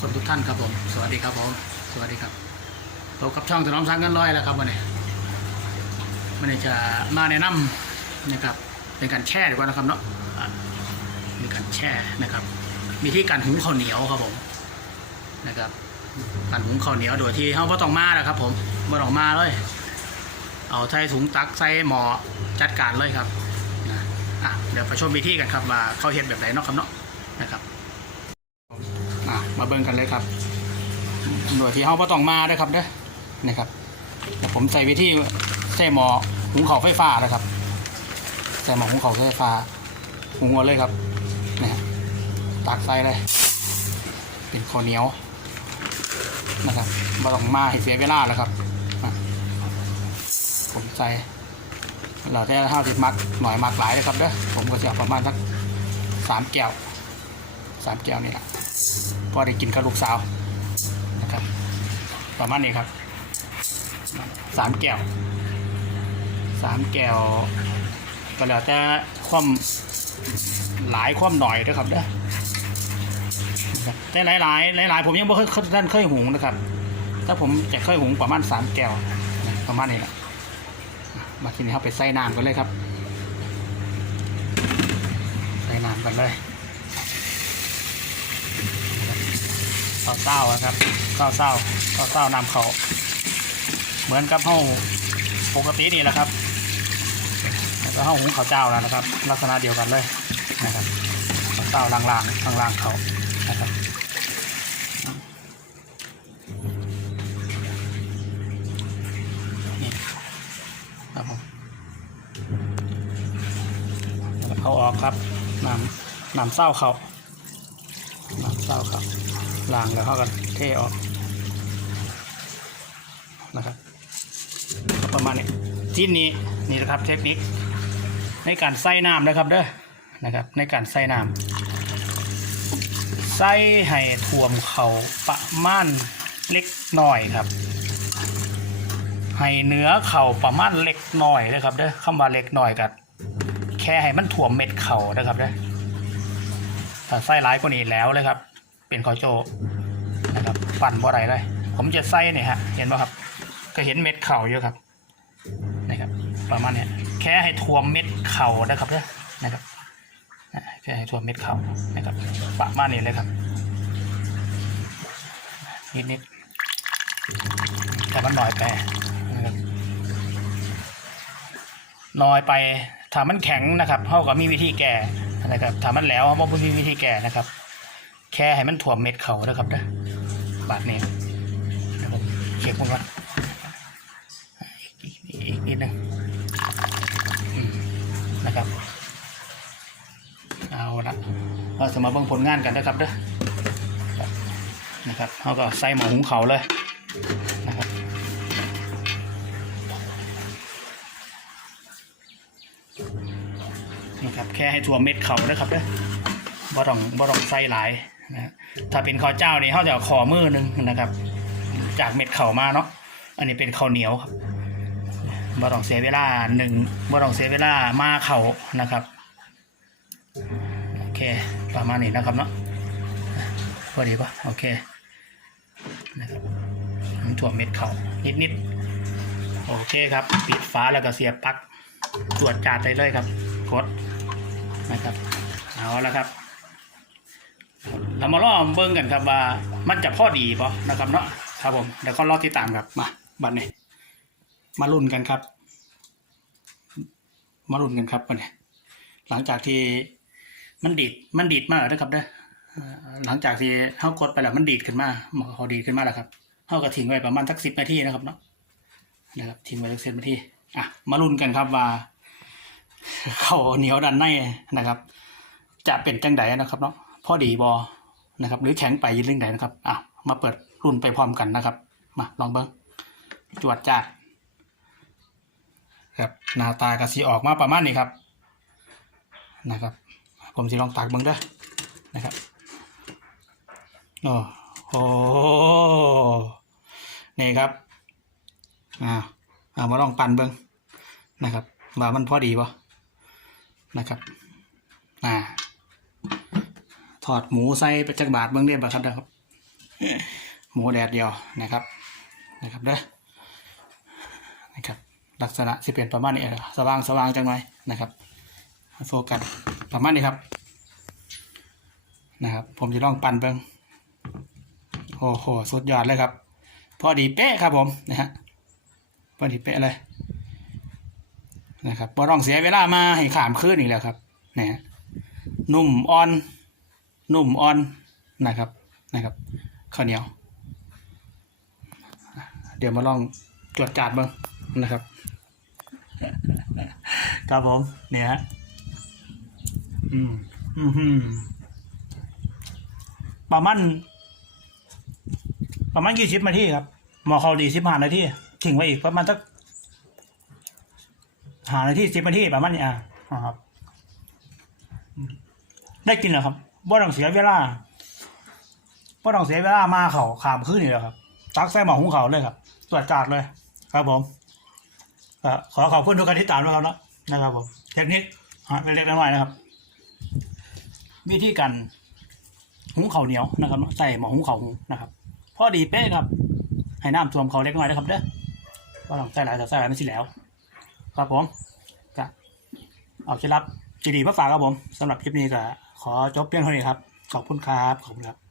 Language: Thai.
คนทุกท่านครับผม สวัสดีครับผม สวัสดีครับพบกับช่องถนอมสังกันร้อยแล้วครับวันนี้วันนี้จะมาแนะนำนะครับเป็นการแช่ดีกว่านะครับเนาะอ่าเป็นการแช่นะครับ มีที่การหุงข้าวเหนียวครับผมนะครับ การหุงข้าวเหนียวโดยที่เขาไม่ต้องมาแล้วครับ ผมไม่ต้องมาเลยเอาใส่ถุงตักใส่หมอจัดการเลยครับนะอะเดี๋ยวไปชมวิธีกันครับว่าเขาเห็นแบบไหนเนาะครับเนาะนะครับ มาเบิ่งกันเลยครับโดยที่เขาไม่ต้องมาด้วยครับเด้อนะครับผมใส่วิธีใส่หม้อหุงข้าวไฟฟ้านะครับใส่หม้อหุงข้าวไฟฟ้าหุงเอาเลยครับนะฮะตักใส่เลย เป็นข้าวเหนียวนะครับไม่ต้องมาให้เสียเวลาแล้วครับผมใส่เราได้ห้าสิบมัดหน่อยมัดหลายนะครับเด้อผมก็จะประมาณสักสามแก้วสามแก้วนี่แหละ พอได้กินกับลูกสาวนะครับ ประมาณนี้ครับสามแก้วสามแก้วก็แล้วแต่ความหลายความหน่อยนะครับเด้อะครับแต่หลายหลายหลายหลายๆผมยังไม่เคยท่านเคยหุงนะครับ ถ้าผมจะเคยหุงประมาณสามแก้วประมาณนี้แหละมาทีนี้เขาไปใส่น้ำกันเลยครับ ใส่น้ำกันเลย ข้าวเศร้านะครับข้าวเศร้าข้าวเศร้าน้ำเขาเหมือนกับเฮาปกตินี่แหละครับแล้วก็เฮาหุงข้าวเจ้าแล้วนะครับ ลักษณะเดียวกันเลยนะครับข้าวเศร้าล่างๆข้างล่างเขานะครับนี่ครับผมเอาออกครับนำนำเศร้าเขานำเศร้าเขา ล้างแล้วเขากันเทออกนะครับประมาณนี้ที่นี้นี่นะครับเทคนิคในการใส่น้ำนะครับเด้อนะครับ ในการใส่น้ำใส่ให้ท่วมเขาประมาณเล็กน้อยครับ ให้เนื้อเข่าประมาณเล็กน้อยนะครับเด้อคำว่าเล็กน้อยกับแค่ให้มันถ่วมเม็ดเข่านะครับเด้อถ้าใส่ร้ายกว่านี้แล้วเลยครับ เป็นข้าวโจนะครับปั่นบ่ไรเลย ผมจะใส่เนี่ยฮะ เห็นป่ะครับ ก็เห็นเม็ดเข่าเยอะครับนะครับ ประมาณเนี้ยแค่ให้ท่วมเม็ดเข่านะครับเด้อนะครับแค่ให้ท่วมเม็ดเข่านะครับประมาณนี้เลยครับนิดนิดๆแต่มันน่อยไปนะครับน้อยไปถ้ามันแข็งนะครับเขาก็มีวิธีแก้นะครับถ้ามันแล้วเขาก็มีวิธีแก้นะครับ แค่ให้มันถ่วมเม็ดเขานะครับนะบาดนี้เดี๋ยวผมเช็คมันก่อนอีกนิดนึงนะครับ เอาละเราจะมาเบิ่งผลงานกันนะครับเด้อนะครับเขาก็ใส่หมอหุงเขาเลยนะครับนะครับแค่ให้ถั่วเม็ดเขานะครับเด้อบ่ต้องบ่ต้องใส่หลาย นะถ้าเป็นข้าวเจ้านี่เขาจะเอาขอมือหนึ่งนะครับ จากเม็ดเข่ามาเนาะอันนี้เป็นข้าวเหนียวครับบ่ต้องเสียเวลาหนึ่งบ่ต้องเสียเวลามาเข่านะครับโอเคประมาณนี้นะครับเนาะพอดีปะโอเคนะครับถั่วเม็ดเข่านิดๆโอเคครับ ปิดฝาแล้วก็เสียบปลั๊กตรวจจาดได้เลยครับกดนะครับเอาละครับ เรามาลองเบิ้งกันครับว่ามันจะพอดีปะนะครับเนาะครับผมเดี๋ยวก็รอติดตามครับมาบัดนี้มาลุ้นกันครับ มาลุ้นกันครับบัดนี้หลังจากที่มันดีดมันดีดมากนะครับเด้อหลังจากที่เขากดไปแล้วมันดีดขึ้นมาหมอเขาดีดขึ้นมาแล้วครับเขาก็ทิ้งไว้ประมาณสักสิบนาทีนะครับเนาะนะครับทิ้งไว้สักสิบนาทีอะมาลุ้นกันครับว่าเขาเหนียวดันในนะครับ จะเป็นจังไดนะครับเนาะพอดีบอ นะครับ หรือแข็งไปยืนเรื่องใดนะครับอะมาเปิดรุ่นไปพร้อมกันนะครับ มาลองเบิ้งจวดจัดครับหน้าตากระสีออกมาประมาณนี้ครับนะครับ ผมจะลองตักเบิ้งด้อนะครับโอ้โหนี่ครับอ่าเอามาลองปั่นเบิ้งนะครับว่ามันพอดีปะนะครับ อ่า ถอดหมูใส่ไปจักบาทเบื้องเรียบครับนะครับ หมูแดดเดียวนะครับนะครับเด้อนะครับลักษณะสิเป็นประมาณนี้สว่างสว่างจังไหน่อยนะครับโฟกัสประมาณนี้ครับนะครับ ผมจะลองปั่นเบิ้งโอ้โหสุดยอดเลยครับ พอดีเป๊ะครับผมนะฮะพอดีเป๊ะเลยนะครับบ่ต้องเสียเวลามาให้ขามขึ้นอีกแล้วครับนะฮะนุ่มอ่อน นุ่มอ่อนนะครับนะครับข้าวเหนียว เดี๋ยวมาลองตรวจจัดบ้างนะครับครับผมเนี่ยฮะอืมอืมประมาณประมาณยี่สิบนาทีครับหมอเขาดีสิบห้านาทีทิ้งไว้อีกประมาณสักหานาทีสิบนาทีประมาณนี้อะครับ ได้กินเหรอครับ บ่ต้องเสียเวลาบ่ต้องเสียเวลามาเขาขามขึ้นนี่แหละครับ ตักใส่หม้อหุงเขาเลยครับ ตรวจจัดเลย ครับผมขอขอบคุณทุกการที่ตามนะครับเนาะนะครับผมเทคนิคฮะเล็กน้อยนะครับ วิธีการหุงเข้าเหนียวนะครับใส่หม้อหุงเข้าหุงนะครับพอดีเป๊ะครับ ให้น้ำท่วมเขาเล็กน้อยนะครับเด้อว่าต้องใส่หลายแต่ใส่หลายไม่สิแล้ว ครับผมก็เอาเคล็ดลับจีดีมาฝากครับผมสำหรับคลิปนี้ก็ ขอจบเพียงเท่านี้ครับ ขอบคุณครับ ขอบคุณครับ